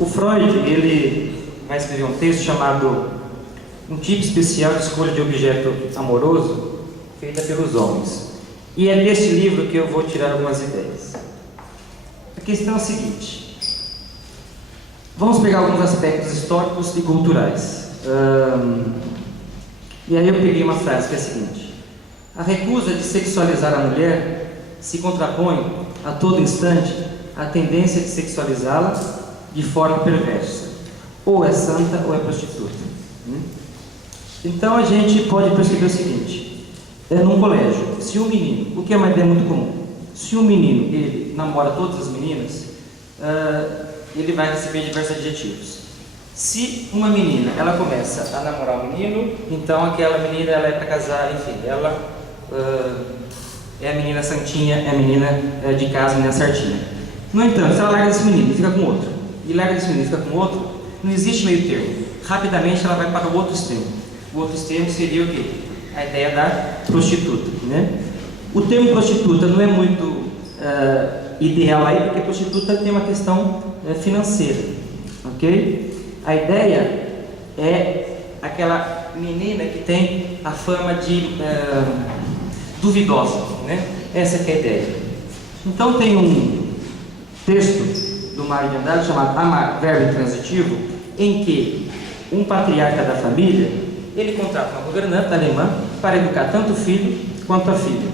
O Freud, ele vai escrever um texto chamado Um Tipo Especial de Escolha de Objeto Amoroso, feita pelos homens. E é desse livro que eu vou tirar algumas ideias. A questão é a seguinte. Vamos pegar alguns aspectos históricos e culturais. E aí eu peguei uma frase que é a seguinte: a recusa de sexualizar a mulher se contrapõe a todo instante à tendência de sexualizá-la de forma perversa. Ou é santa ou é prostituta. Então a gente pode perceber o seguinte: num colégio, se um menino, o que é uma ideia muito comum, se um menino ele namora todas as meninas, ele vai receber diversos adjetivos. Se uma menina ela começa a namorar um menino, então aquela menina ela é para casar, enfim, ela é a menina santinha, é a menina de casa, a menina certinha. No entanto, se ela larga desse menino e fica com outro, e larga desse menino e fica com outro, não existe meio termo. Rapidamente ela vai para o outro extremo. O outro extremo seria o quê? A ideia da prostituta, né? O termo prostituta não é muito ideal aí, porque prostituta tem uma questão financeira, ok? A ideia é aquela menina que tem a fama de duvidosa, né? Essa que é a ideia. Então tem um texto do Mário de Andrade chamado Amar, verbo intransitivo, em que um patriarca da família ele contrata uma governanta alemã para educar tanto o filho quanto a filha.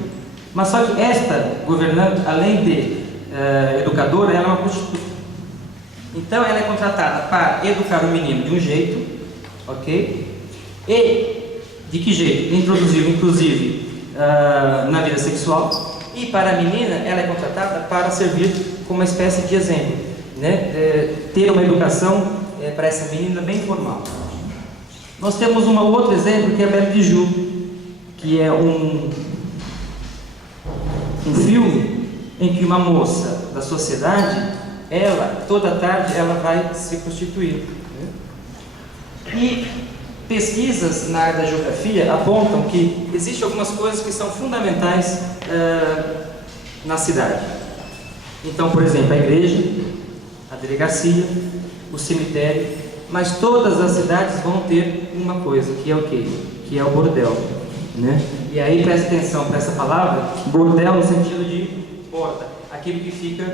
Mas só que esta governanta, além de educadora, ela é uma prostituta. Então ela é contratada para educar o menino de um jeito, ok? E de que jeito? Introduzi-lo, inclusive, na vida sexual. E para a menina, ela é contratada para servir como uma espécie de exemplo, né? Ter uma educação para essa menina bem formal. Nós temos um outro exemplo que é Belle de Joux, que é um filme em que uma moça da sociedade, ela, toda tarde, ela vai se prostituir. E pesquisas na área da geografia apontam que existem algumas coisas que são fundamentais na cidade. Então, por exemplo, a igreja, a delegacia, o cemitério, mas todas as cidades vão ter uma coisa, que é o quê? Que é o bordel, né? E aí presta atenção para essa palavra, bordel no sentido de porta, aquilo que fica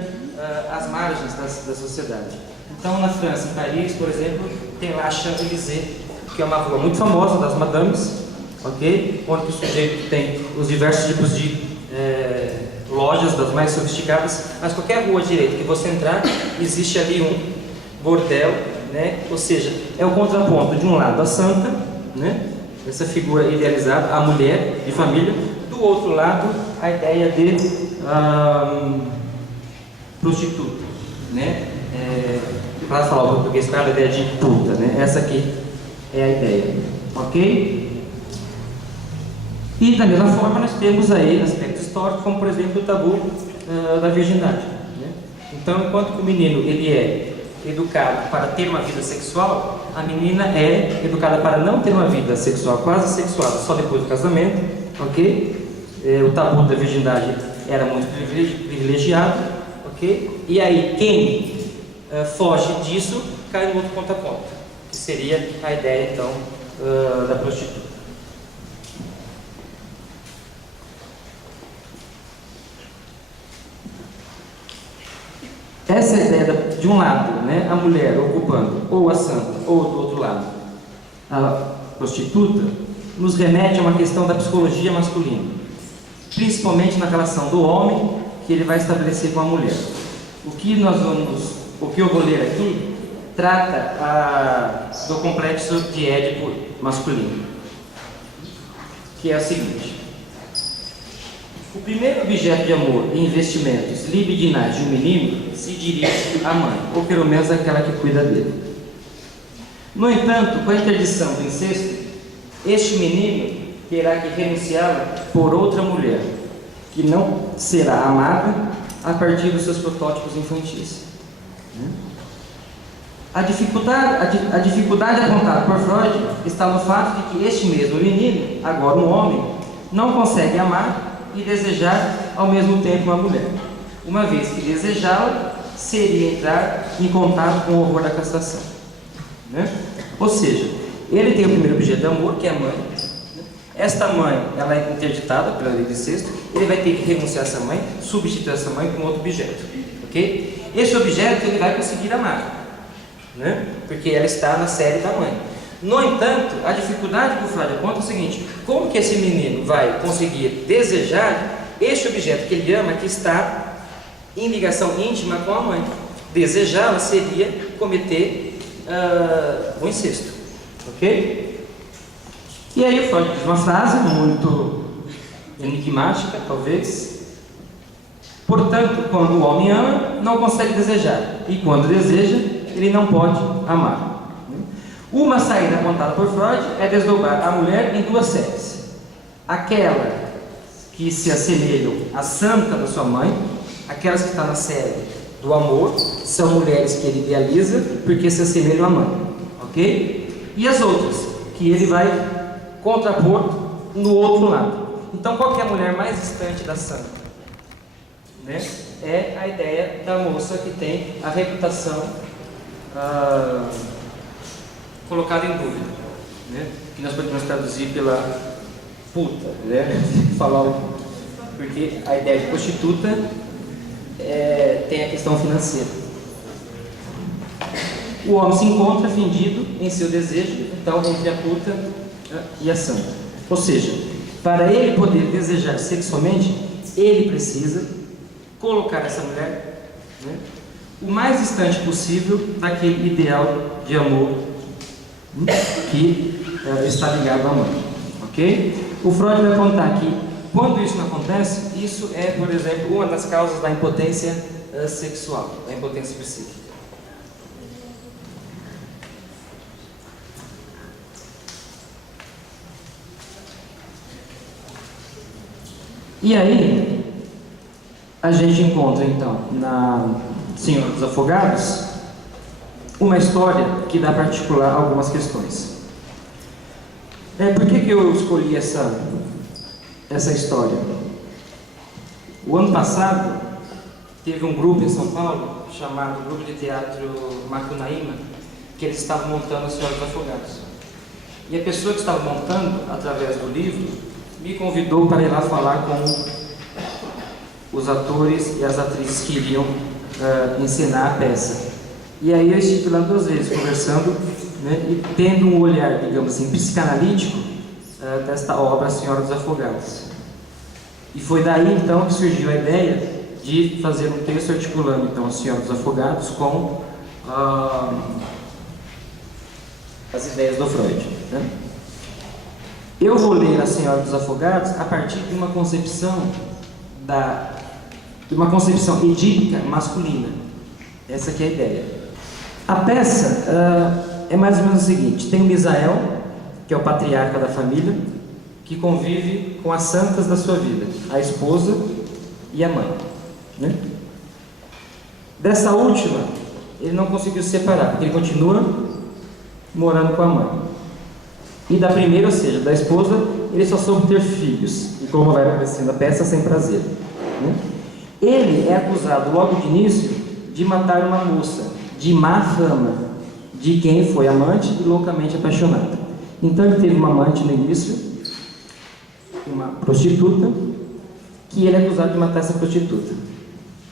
às margens da sociedade. Então, na França, em Paris, por exemplo, tem lá a Champs-Élysées, que é uma rua muito famosa das madames, ok? Onde o sujeito tem os diversos tipos de lojas, das mais sofisticadas, mas qualquer rua direita que você entrar, existe ali um bordel, né? Ou seja, é o contraponto de um lado a santa, né? Essa figura idealizada, a mulher de família, do outro lado a ideia de prostituta, né? Para falar o português, para a ideia de puta, né? Essa aqui é a ideia, ok? E da mesma forma nós temos aí aspectos históricos, como por exemplo o tabu da virgindade, né? Então, enquanto que o menino ele é educado para ter uma vida sexual, a menina é educada para não ter uma vida sexual, quase sexual, só depois do casamento, ok? O tabu da virgindade era muito privilegiado, ok? E aí quem foge disso cai no outro ponta-ponta, que seria a ideia então da prostituta. Essa é a ideia de um lado, né, a mulher ocupando ou a santa, ou do outro lado a prostituta, nos remete a uma questão da psicologia masculina, principalmente na relação do homem que ele vai estabelecer com a mulher. O que eu vou ler aqui trata do complexo de Édipo masculino, que é o seguinte: o primeiro objeto de amor e investimentos libidinais de um menino se dirige à mãe, ou pelo menos àquela que cuida dele. No entanto, com a interdição do incesto, este menino terá que renunciá-la por outra mulher, que não será amada a partir dos seus protótipos infantis. A dificuldade apontada por Freud está no fato de que este mesmo menino, agora um homem, não consegue amar e desejar ao mesmo tempo uma mulher, uma vez que desejá-la seria entrar em contato com o horror da castração, né? Ou seja, ele tem o primeiro objeto de amor, que é a mãe. Esta mãe, ela é interditada pela lei de incesto, ele vai ter que renunciar a essa mãe, substituir essa mãe por um outro objeto, ok? Esse objeto ele vai conseguir amar, né? Porque ela está na série da mãe. No entanto, a dificuldade que o Freud aponta é o seguinte: como que esse menino vai conseguir desejar este objeto que ele ama, que está em ligação íntima com a mãe? Desejá-la seria cometer o incesto, ok? E aí o Freud diz uma frase muito enigmática, talvez: portanto, quando o homem ama, não consegue desejar, e quando deseja, ele não pode amar. Uma saída apontada por Freud é desdobrar a mulher em duas séries: aquela que se assemelham à santa da sua mãe, aquelas que estão na série do amor, são mulheres que ele idealiza porque se assemelham à mãe, ok? E as outras, que ele vai contrapor no outro lado. Então, qual que é a mulher mais distante da santa? Né? É a ideia da moça que tem a reputação colocada em dúvida, né? Que nós podemos traduzir pela puta, né? Porque a ideia de prostituta tem a questão financeira. O homem se encontra fendido em seu desejo, então, entre a puta e a santa. Ou seja, para ele poder desejar sexualmente, ele precisa colocar essa mulher, né, o mais distante possível daquele ideal de amor que está ligado à mãe, ok? O Freud vai apontar que quando isso não acontece, isso é, por exemplo, uma das causas da impotência sexual, da impotência psíquica. E aí, a gente encontra então na Senhora dos Afogados uma história que dá para articular algumas questões. Por que eu escolhi essa história? O ano passado teve um grupo em São Paulo chamado Grupo de Teatro Macunaíma, que eles estavam montando a Senhora dos Afogados. E a pessoa que estava montando, através do livro, me convidou para ir lá falar com os atores e as atrizes que iriam encenar a peça. E aí eu estive lá 2 vezes conversando, né, e tendo um olhar, digamos assim, psicanalítico desta obra, A Senhora dos Afogados. E foi daí então que surgiu a ideia de fazer um texto articulando então A Senhora dos Afogados com as ideias do Freud, né? Eu vou ler A Senhora dos Afogados a partir de uma concepção edípica masculina. Essa aqui é a ideia. A peça é mais ou menos o seguinte: tem o Misael, que é o patriarca da família, que convive com as santas da sua vida, a esposa e a mãe, né? Dessa última, ele não conseguiu se separar, porque ele continua morando com a mãe. E da primeira, ou seja, da esposa, ele só soube ter filhos, e como vai aparecendo a peça, sem prazer, né? Ele é acusado logo de início de matar uma moça de má fama, de quem foi amante e loucamente apaixonada. Então ele teve uma amante no início, uma prostituta, que ele é acusado de matar essa prostituta.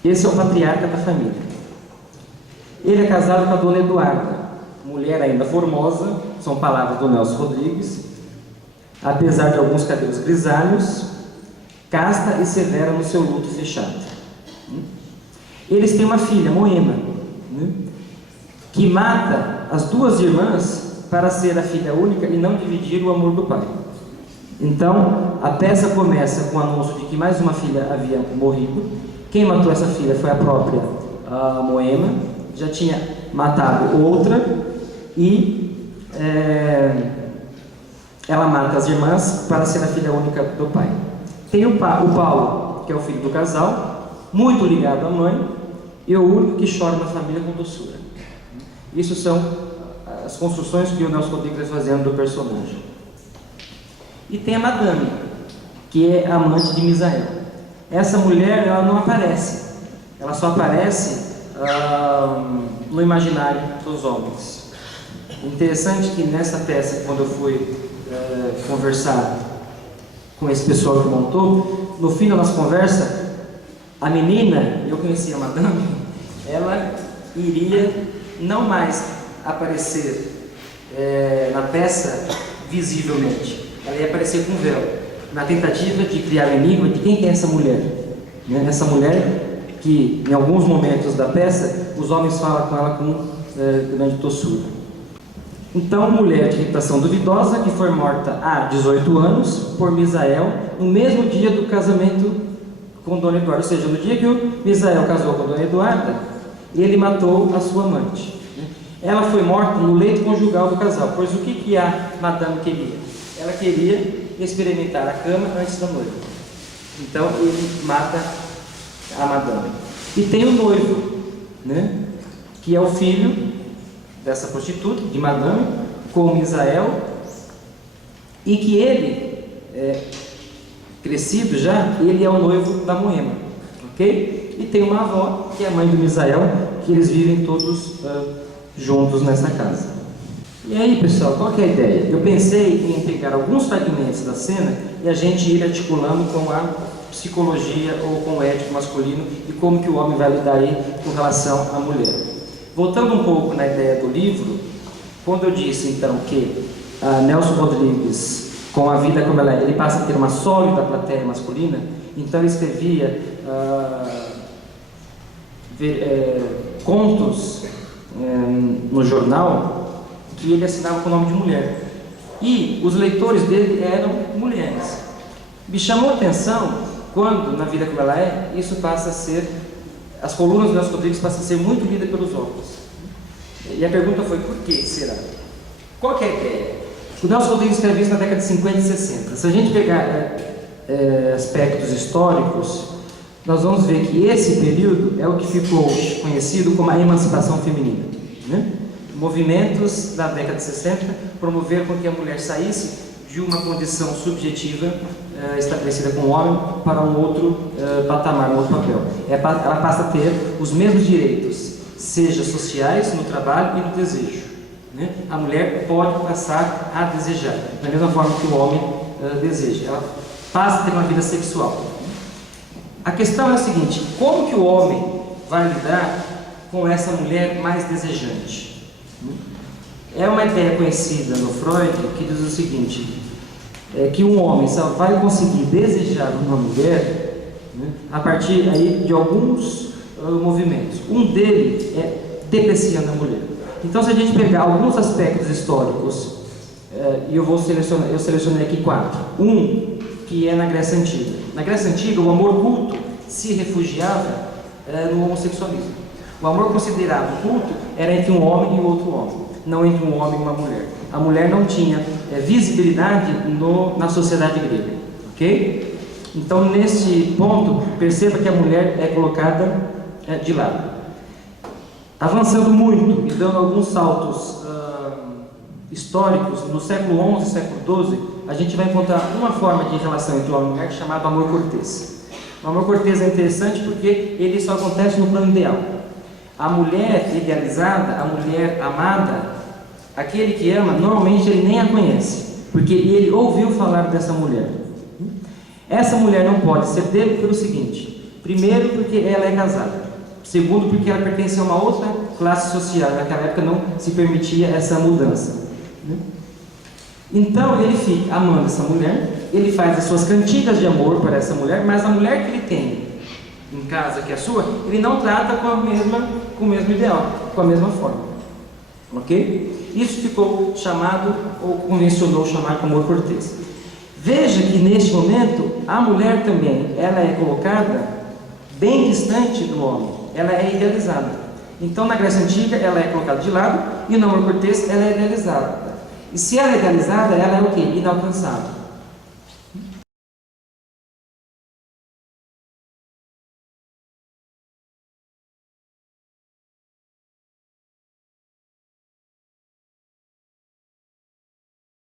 Esse é o patriarca da família. Ele é casado com a dona Eduarda, mulher ainda formosa, são palavras do Nelson Rodrigues, apesar de alguns cabelos grisalhos, casta e severa no seu luto fechado. Eles têm uma filha, Moema, né, que mata as 2 irmãs para ser a filha única e não dividir o amor do pai. Então, a peça começa com o anúncio de que mais uma filha havia morrido. Quem matou essa filha foi a própria Moema, já tinha matado outra, e ela mata as irmãs para ser a filha única do pai. Tem o Paulo, que é o filho do casal, muito ligado à mãe, e o único que chora na família com doçura. Isso são as construções que o Nelson Rodrigues vai fazendo do personagem. E tem a Madame, que é a amante de Misael. Essa mulher, ela não aparece. Ela só aparece no imaginário dos homens. Interessante que nessa peça, quando eu fui conversar com esse pessoal que montou, no fim da nossa conversa, a menina, eu conhecia a madame, ela iria não mais aparecer na peça visivelmente, ela ia aparecer com véu, na tentativa de criar o enigma de quem é essa mulher, né? Essa mulher que em alguns momentos da peça os homens falam com ela com grande doçura. Então, mulher de reputação duvidosa que foi morta há 18 anos por Misael no mesmo dia do casamento com Dona Eduarda, ou seja, no dia que o Misael casou com Dona Eduarda, ele matou a sua amante. Ela foi morta no leito conjugal do casal, pois o que a madame queria? Ela queria experimentar a cama antes da noiva. Então ele mata a madame. E tem o noivo, né? Que é o filho dessa prostituta, de madame, com o Misael, e que ele, crescido já, ele é o noivo da Moema, ok? E tem uma avó, que é a mãe do Misael, que eles vivem todos juntos nessa casa. E aí, pessoal, qual que é a ideia? Eu pensei em pegar alguns fragmentos da cena e a gente ir articulando com a psicologia ou com o ético masculino e como que o homem vai lidar aí com relação à mulher. Voltando um pouco na ideia do livro, quando eu disse então que Nelson Rodrigues, com a vida como ela é, ele passa a ter uma sólida plateia masculina, então ele escrevia contos no jornal que ele assinava com o nome de mulher, e os leitores dele eram mulheres. Me chamou a atenção quando, na vida como ela é, isso passa a ser, as colunas do Nelson Rodrigues passam a ser muito lidas pelos homens. E a pergunta foi, por que será? Qual que é a ideia? O Nelson Rodrigues escreveu isso na década de 50 e 60. Se a gente pegar aspectos históricos, nós vamos ver que esse período é o que ficou conhecido como a emancipação feminina, né? Movimentos da década de 60 promoveram com que a mulher saísse de uma condição subjetiva estabelecida com o homem para um outro patamar, um outro papel. Ela passa a ter os mesmos direitos, seja sociais, no trabalho e no desejo, né? A mulher pode passar a desejar, da mesma forma que o homem deseja. Ela passa a ter uma vida sexual. A questão é a seguinte: como que o homem vai lidar com essa mulher mais desejante? É uma ideia conhecida no Freud que diz o seguinte, que um homem só vai conseguir desejar uma mulher, né, a partir aí de alguns movimentos. Um deles é depreciando a mulher. Então, se a gente pegar alguns aspectos históricos, e eu selecionei aqui 4. Um, que é na Grécia Antiga. Na Grécia Antiga, o amor culto se refugiava no homossexualismo. O amor considerado culto era entre um homem e outro homem, não entre um homem e uma mulher. A mulher não tinha visibilidade na sociedade grega, ok? Então, nesse ponto, perceba que a mulher é colocada de lado. Avançando muito e dando alguns saltos históricos, no século XI e século XII, a gente vai encontrar uma forma de relação entre homem e mulher chamada amor cortês. O amor cortês é interessante porque ele só acontece no plano ideal. A mulher idealizada, a mulher amada, aquele que ama, normalmente ele nem a conhece, porque ele ouviu falar dessa mulher. Essa mulher não pode ser dele pelo seguinte: primeiro, porque ela é casada; segundo, porque ela pertence a uma outra classe social. Naquela época não se permitia essa mudança. Então ele fica amando essa mulher, ele faz as suas cantigas de amor para essa mulher, mas a mulher que ele tem em casa, que é a sua, ele não trata com o mesmo ideal, com a mesma forma, ok? Isso ficou chamado, ou convencionou chamar como amor cortês. Veja que neste momento a mulher também, ela é colocada bem distante do homem, ela é idealizada. Então na Grécia Antiga ela é colocada de lado, e no amor cortês ela é idealizada. E se ela é idealizada, ela é o quê? Inalcançável.